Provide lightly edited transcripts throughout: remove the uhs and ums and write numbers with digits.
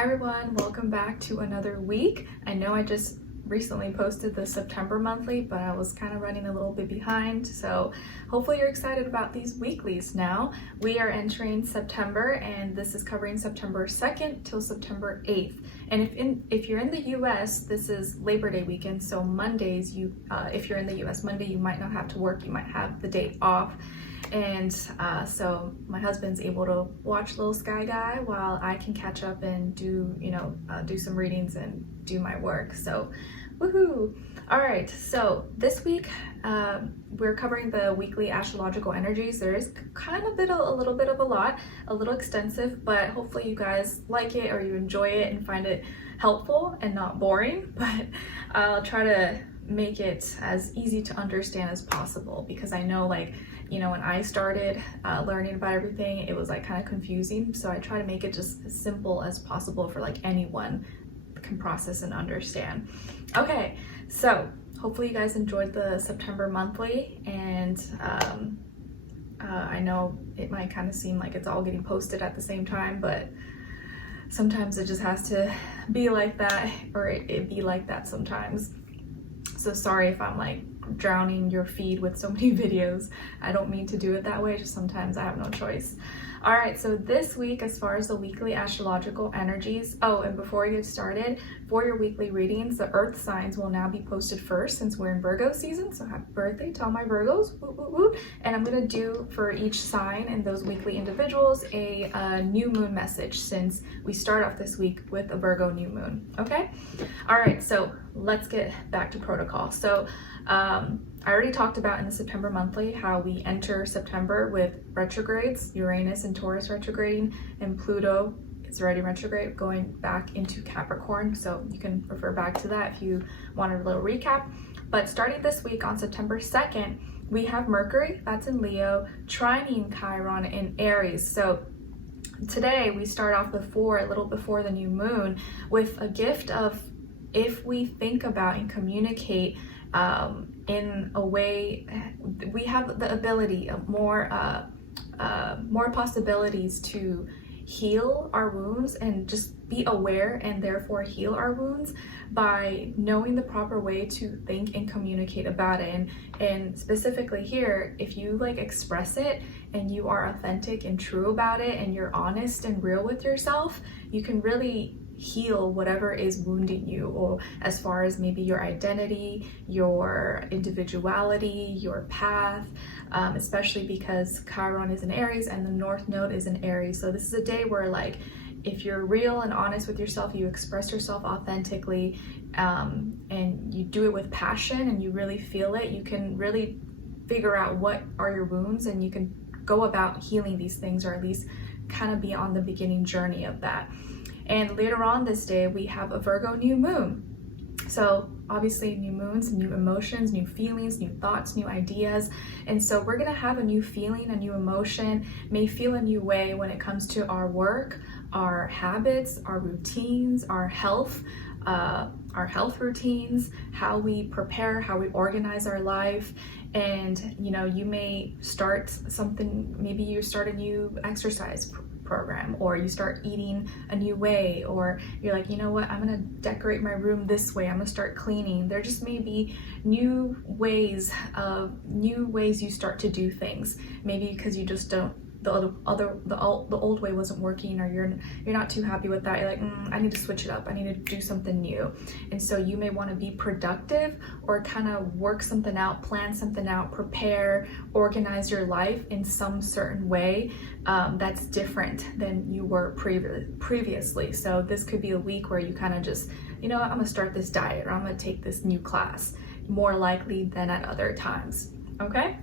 Hi everyone, welcome back to another week. I know I just recently posted the September monthly, but I was kind of running a little bit behind, so hopefully you're excited about these weeklies now. We are entering September, and this is covering September 2nd till September 8th. And if you're in the US, this is Labor Day weekend, so Mondays, if you're in the US, Monday you might not have to work, you might have the day off. And so my husband's able to watch Little Sky Guy while I can catch up and do some readings and do my work. So woohoo! All right, so this week we're covering the weekly astrological energies. There is kind of a little bit of a lot, a little extensive, but hopefully you guys like it or you enjoy it and find it helpful and not boring. But I'll try to make it as easy to understand as possible, because I know, like, when I started learning about everything, it was like kind of confusing. So I try to make it just as simple as possible for like anyone can process and understand. Okay, so hopefully you guys enjoyed the September monthly, and I know it might kind of seem like it's all getting posted at the same time, but sometimes it just has to be like that, or it be like that sometimes. So sorry if I'm like drowning your feed with so many videos. I don't mean to do it that way, just sometimes I have no choice. All right, so this week, as far as the weekly astrological energies, and before we get started, for your weekly readings, the earth signs will now be posted first since we're in Virgo season. So happy birthday to all my Virgos, woo, woo, woo. And I'm gonna do for each sign and those weekly individuals a new moon message, since we start off this week with a Virgo new moon, okay? All right, so let's get back to protocol. So I already talked about in the September monthly how we enter September with retrogrades, Uranus and Taurus retrograding, and Pluto is already retrograde going back into Capricorn. So you can refer back to that if you wanted a little recap. But starting this week on September 2nd, we have Mercury, that's in Leo, trining Chiron in Aries. So today we start off a little before the new moon, with a gift of, if we think about and communicate in a way, we have the ability of more possibilities to heal our wounds and just be aware and therefore heal our wounds by knowing the proper way to think and communicate about it. And specifically here, if you like express it and you are authentic and true about it and you're honest and real with yourself, you can really heal whatever is wounding you, or as far as maybe your identity, your individuality, your path, especially because Chiron is in Aries and the North Node is in Aries. So this is a day where, like, if you're real and honest with yourself, you express yourself authentically, and you do it with passion and you really feel it, you can really figure out what are your wounds, and you can go about healing these things, or at least kind of be on the beginning journey of that. And later on this day, we have a Virgo new moon. So obviously new moons, new emotions, new feelings, new thoughts, new ideas. And so we're gonna have a new feeling, a new emotion, may feel a new way when it comes to our work, our habits, our routines, our health routines, how we prepare, how we organize our life. And you may start something, maybe you start a new exercise program, or you start eating a new way, or you're like, you know what, I'm gonna decorate my room this way, I'm gonna start cleaning. There just may be new ways you start to do things, maybe because you just don't, the old way wasn't working, or you're not too happy with that. You're like, I need to switch it up, I need to do something new. And so you may want to be productive, or kind of work something out, plan something out, prepare, organize your life in some certain way that's different than you were previously. So this could be a week where you kind of just, I'm gonna start this diet, or I'm gonna take this new class, more likely than at other times. Okay,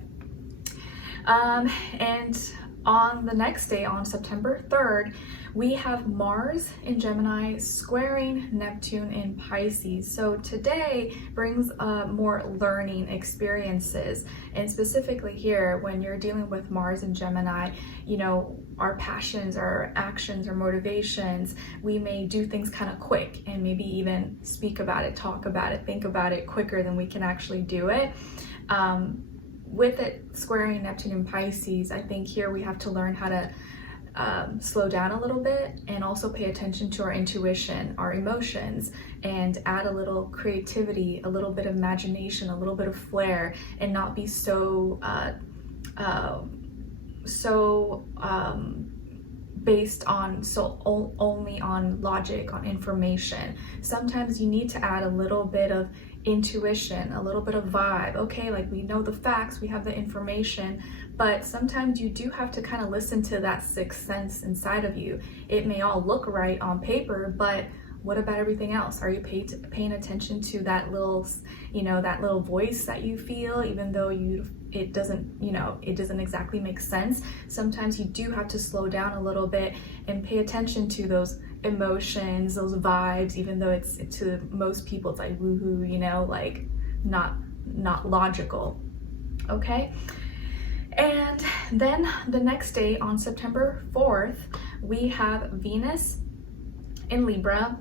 and on the next day, on September 3rd, we have Mars in Gemini squaring Neptune in Pisces. So today brings more learning experiences. And specifically here, when you're dealing with Mars in Gemini, our passions, our actions, our motivations, we may do things kind of quick and maybe even speak about it, talk about it, think about it quicker than we can actually do it. With it squaring Neptune and Pisces, I think here we have to learn how to slow down a little bit and also pay attention to our intuition, our emotions, and add a little creativity, a little bit of imagination, a little bit of flair, and not be so based on only on logic, on information. Sometimes you need to add a little bit of intuition, a little bit of vibe. Okay, like we know the facts, we have the information, but sometimes you do have to kind of listen to that sixth sense inside of you. It may all look right on paper, but what about everything else? Are you paying attention to that little, that little voice that you feel, even though it doesn't exactly make sense? Sometimes you do have to slow down a little bit and pay attention to those emotions, those vibes, even though it's to most people it's like woohoo, like not logical. Okay. And then the next day on September 4th, we have Venus in Libra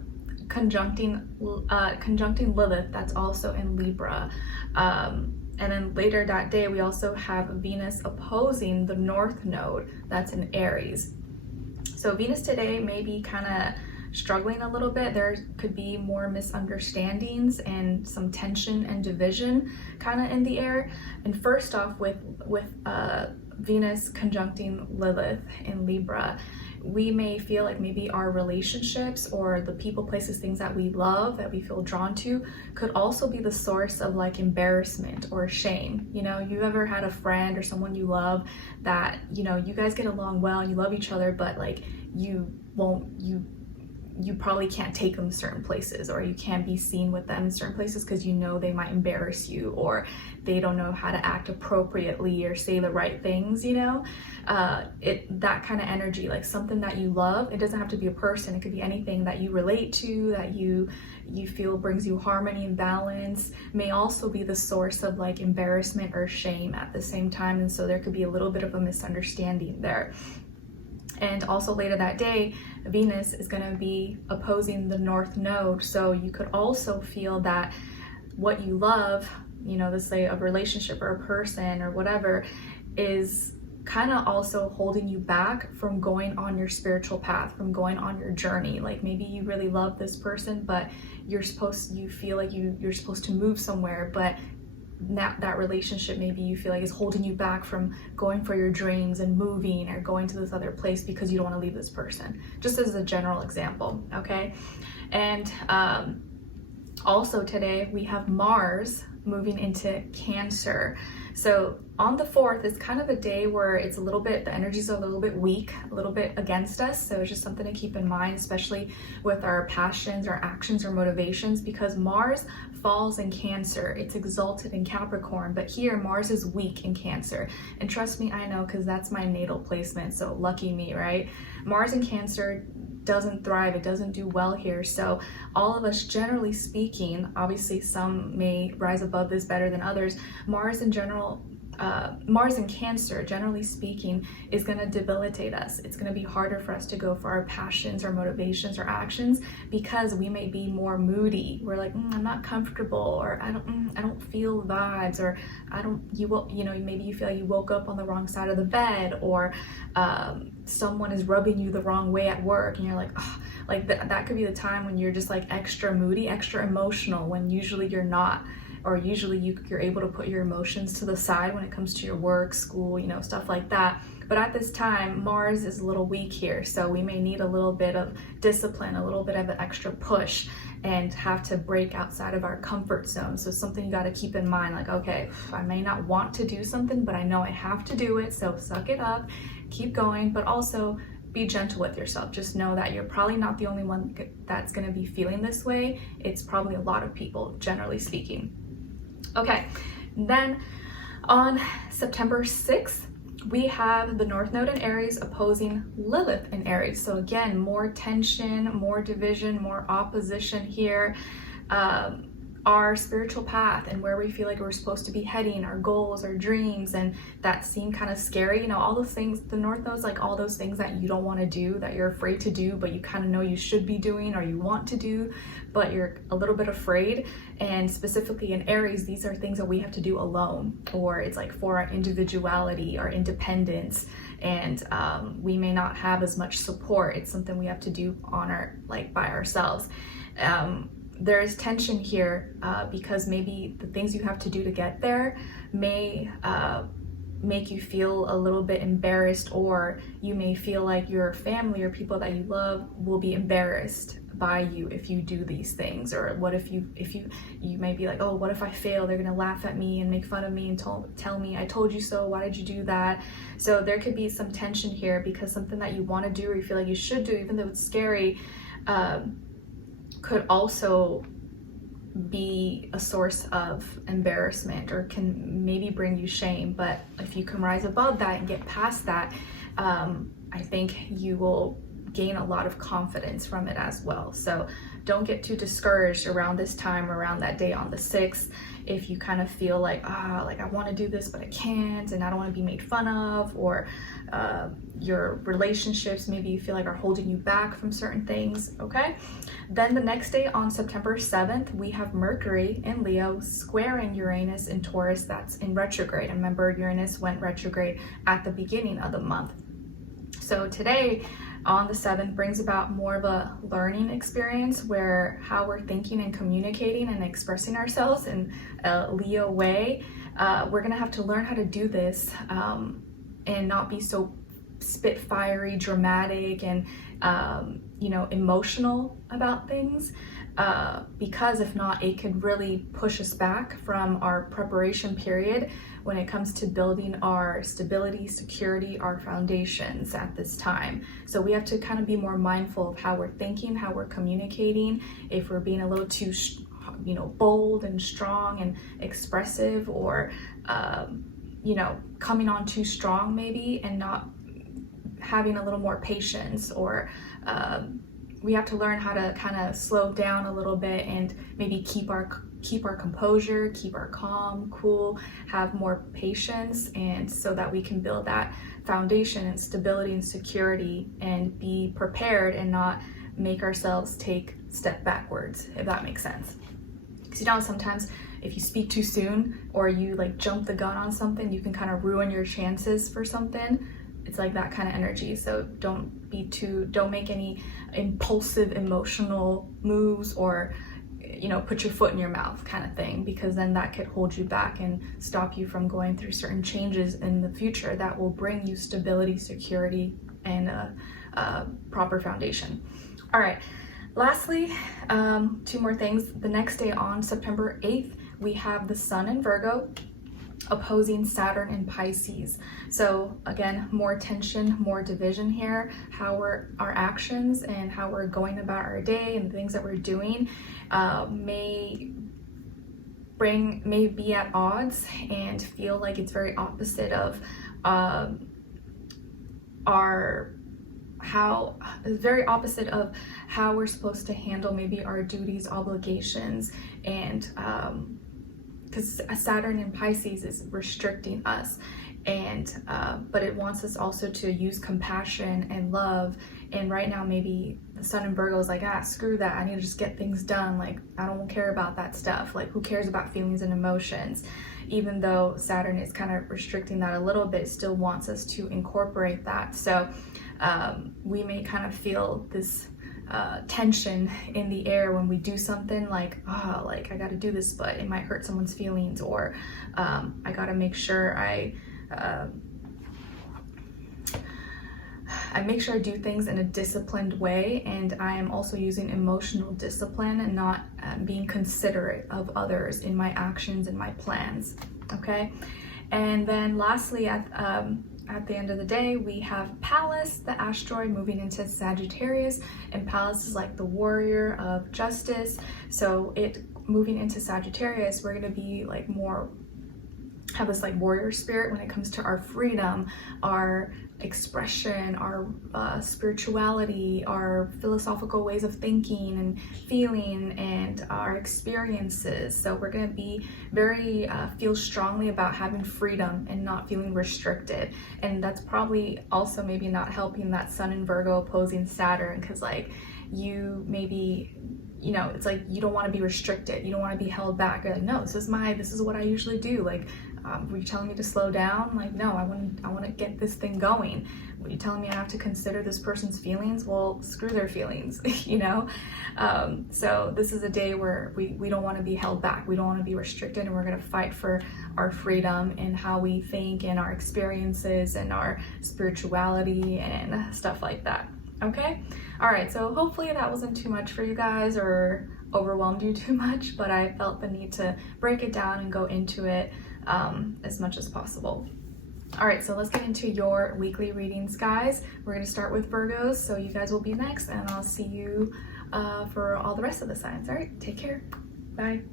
conjuncting Lilith, that's also in Libra. And then later that day, we also have Venus opposing the North Node, that's in Aries. So Venus today may be kind of struggling a little bit. There could be more misunderstandings and some tension and division kind of in the air. And first off, with Venus conjuncting Lilith in Libra, we may feel like maybe our relationships or the people, places, things that we love, that we feel drawn to, could also be the source of like embarrassment or shame. You ever had a friend or someone you love that, you guys get along well, you love each other, but like you probably can't take them certain places, or you can't be seen with them in certain places because they might embarrass you, or they don't know how to act appropriately or say the right things, that kind of energy, like something that you love. It doesn't have to be a person, it could be anything that you relate to, that you feel brings you harmony and balance, may also be the source of like embarrassment or shame at the same time. And so there could be a little bit of a misunderstanding there. And also later that day, Venus is going to be opposing the North Node. So you could also feel that what you love, let's say a relationship or a person or whatever, is kind of also holding you back from going on your spiritual path, from going on your journey. Like maybe you really love this person, but you feel like you're supposed to move somewhere, but that relationship maybe you feel like is holding you back from going for your dreams and moving or going to this other place because you don't want to leave this person, just as a general example. Okay. And also today we have Mars moving into Cancer. So on the 4th is kind of a day where it's the energies are a little bit weak, a little bit against us. So it's just something to keep in mind, especially with our passions, our actions, or motivations, because Mars falls in Cancer. It's exalted in Capricorn, but here Mars is weak in Cancer. And trust me, I know, because that's my natal placement. So lucky me, right? Mars in Cancer doesn't thrive, it doesn't do well here. So all of us, generally speaking, obviously some may rise above this better than others, Mars in Cancer, generally speaking, is going to debilitate us. It's going to be harder for us to go for our passions or motivations or actions because we may be more moody. We're like, I'm not comfortable, or I don't feel vibes, or maybe you feel like you woke up on the wrong side of the bed, or someone is rubbing you the wrong way at work, and you're like, oh, that could be the time when you're just like extra moody, extra emotional, when usually you're not. Or usually you're able to put your emotions to the side when it comes to your work, school, stuff like that. But at this time, Mars is a little weak here. So we may need a little bit of discipline, a little bit of an extra push, and have to break outside of our comfort zone. So something you got to keep in mind, like, okay, I may not want to do something, but I know I have to do it. So suck it up, keep going, but also be gentle with yourself. Just know that you're probably not the only one that's going to be feeling this way. It's probably a lot of people, generally speaking. Okay, then on September 6th, we have the North Node in Aries opposing Lilith in Aries. So again, more tension, more division, more opposition here. our spiritual path and where we feel like we're supposed to be heading, our goals, our dreams, and that seem kind of scary. You know, all those things, the North knows, like all those things that you don't want to do, that you're afraid to do, but you kind of know you should be doing or you want to do, but you're a little bit afraid. And specifically in Aries, these are things that we have to do alone, or it's like for our individuality, our independence, and we may not have as much support. It's something we have to do on our, like, by ourselves. There is tension here because maybe the things you have to do to get there may make you feel a little bit embarrassed, or you may feel like your family or people that you love will be embarrassed by you if you do these things. Or what if you may be like, oh, what if I fail? They're gonna laugh at me and make fun of me and tell me I told you so, why did you do that? So there could be some tension here because something that you want to do or you feel like you should do, even though it's scary, could also be a source of embarrassment or can maybe bring you shame. But if you can rise above that and get past that, I think you will gain a lot of confidence from it as well. So don't get too discouraged around this time, around that day on the 6th. If you kind of feel like, like I want to do this, but I can't, and I don't want to be made fun of, or your relationships, maybe you feel like are holding you back from certain things, okay? Then the next day on September 7th, we have Mercury in Leo squaring Uranus in Taurus that's in retrograde. And remember, Uranus went retrograde at the beginning of the month. So today, on the 7th, brings about more of a learning experience where how we're thinking and communicating and expressing ourselves in a Leo way. We're gonna have to learn how to do this and not be so spitfiery, dramatic, and emotional about things, because if not, it could really push us back from our preparation period when it comes to building our stability, security, our foundations at this time. So we have to kind of be more mindful of how we're thinking, how we're communicating, if we're being a little too bold and strong and expressive, or coming on too strong maybe, and not having a little more patience, or we have to learn how to kind of slow down a little bit and maybe keep our composure, keep our calm, cool, have more patience, and so that we can build that foundation and stability and security and be prepared and not make ourselves take step backwards, if that makes sense. Because sometimes if you speak too soon or you like jump the gun on something, you can kind of ruin your chances for something. It's like that kind of energy. So don't make any impulsive emotional moves, or put your foot in your mouth kind of thing, because then that could hold you back and stop you from going through certain changes in the future that will bring you stability, security, and a proper foundation. All right, lastly, 2 more things. The next day on September 8th, we have the Sun in Virgo opposing Saturn in Pisces. So again, more tension, more division here. Our actions and how we're going about our day and the things that we're doing may be at odds and feel like it's very opposite of how we're supposed to handle maybe our duties, obligations, and because Saturn in Pisces is restricting us, and but it wants us also to use compassion and love. And right now maybe the Sun in Virgo is like, screw that, I need to just get things done, like I don't care about that stuff, like who cares about feelings and emotions. Even though Saturn is kind of restricting that a little bit, it still wants us to incorporate that. So we may kind of feel this tension in the air when we do something like I gotta do this, but it might hurt someone's feelings, or I gotta make sure I make sure I do things in a disciplined way, and I am also using emotional discipline and not being considerate of others in my actions and my plans, okay? And then lastly, at the end of the day, we have Pallas, the asteroid, moving into Sagittarius, and Pallas is like the warrior of justice. So it moving into Sagittarius, we're going to be like more have this like warrior spirit when it comes to our freedom, our expression, our spirituality, our philosophical ways of thinking and feeling, and our experiences. So we're going to be very feel strongly about having freedom and not feeling restricted. And that's probably also maybe not helping that Sun in Virgo opposing Saturn, because like you maybe, you know, it's like you don't want to be restricted, you don't want to be held back. You're like, no, this is what I usually do. Like, were you telling me to slow down? Like, no, I want to get this thing going. Were you telling me I have to consider this person's feelings? Well, screw their feelings, you know? So this is a day where we don't want to be held back. We don't want to be restricted, and we're going to fight for our freedom and how we think and our experiences and our spirituality and stuff like that. Okay? All right, so hopefully that wasn't too much for you guys or overwhelmed you too much, but I felt the need to break it down and go into it as much as possible. All right, so let's get into your weekly readings, guys. We're going to start with Virgos, so you guys will be next, and I'll see you for all the rest of the signs. All right, take care. Bye.